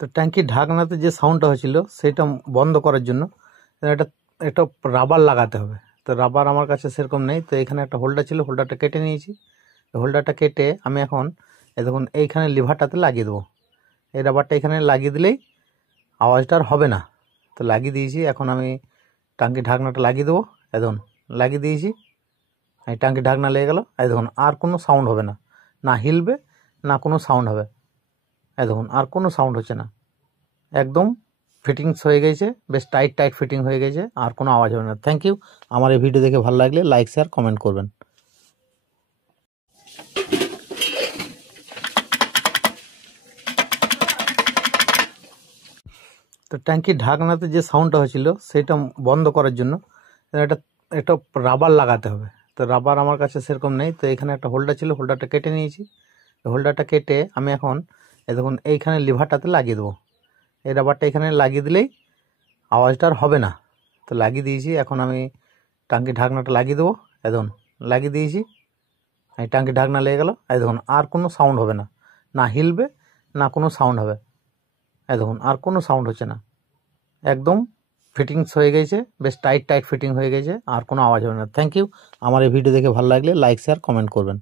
তো ট্যাঙ্কির ঢাকনাতে যে সাউন্ডটা হয়েছিল সেটা বন্ধ করার জন্য এটা একটা রাবার লাগাতে হবে। তো রাবার আমার কাছে সেরকম নেই, তো এখানে একটা হোল্ডার ছিল, হোল্ডারটা কেটে নিয়েছি। হোল্ডারটা কেটে আমি এখন দেখুন এইখানে লিভারটাতে লাগিয়ে দেবো। এই রাবারটা এখানে লাগিয়ে দিলেই আওয়াজটা আর হবে না। তো লাগিয়ে দিয়েছি, এখন আমি ট্যাঙ্কির ঢাকনাটা লাগিয়ে দেবো। দেখুন লাগিয়ে দিয়েছি, এই ট্যাঙ্কির ঢাকনা লেগে গেল। এই দেখুন আর কোনো সাউন্ড হবে না, না হিলবে না কোনো সাউন্ড হবে। এই দেখুন আর কোনো সাউন্ড হচ্ছে না, একদম ফিটিংস হয়ে গেছে, বেশ টাইট টাইট ফিটিং হয়ে গেছে, আর কোনো আওয়াজ হবে না। Thank you. আমার এই ভিডিও দেখে ভালো লাগলে লাইক শেয়ার কমেন্ট করবেন। তো ট্যাঙ্কির ঢাকনাতে যে সাউন্ডটা হয়েছিল সেটা বন্ধ করার জন্য এটা একটা রাবার লাগাতে হবে। তো রাবার আমার কাছে সেরকম নেই, তো এখানে একটা হোল্ডার ছিল, হোল্ডারটা কেটে নিয়েছি। হোল্ডারটা কেটে আমি এখন দেখুন এইখানে লিভারটাতে লাগিয়ে দেবো। এই রাবারটা এখানে লাগিয়ে দিলেই আওয়াজটা আর হবে না। তো লাগিয়ে দিয়েছি, এখন আমি ট্যাঙ্কির ঢাকনাটা লাগিয়ে দেবো। দেখুন লাগিয়ে দিয়েছি, এই ট্যাঙ্কির ঢাকনা লেগে গেল। এই দেখুন আর কোনো সাউন্ড হবে না, না হিলবে না কোনো সাউন্ড হবে। এই দেখুন আর কোনো সাউন্ড হচ্ছে না, একদম ফিটিংস হয়ে গেছে, বেশ টাইট টাইট ফিটিং হয়ে গেছে, আর কোনো আওয়াজ হবে না। Thank you. আমার এই ভিডিও দেখে ভালো লাগলে লাইক শেয়ার কমেন্ট করবেন।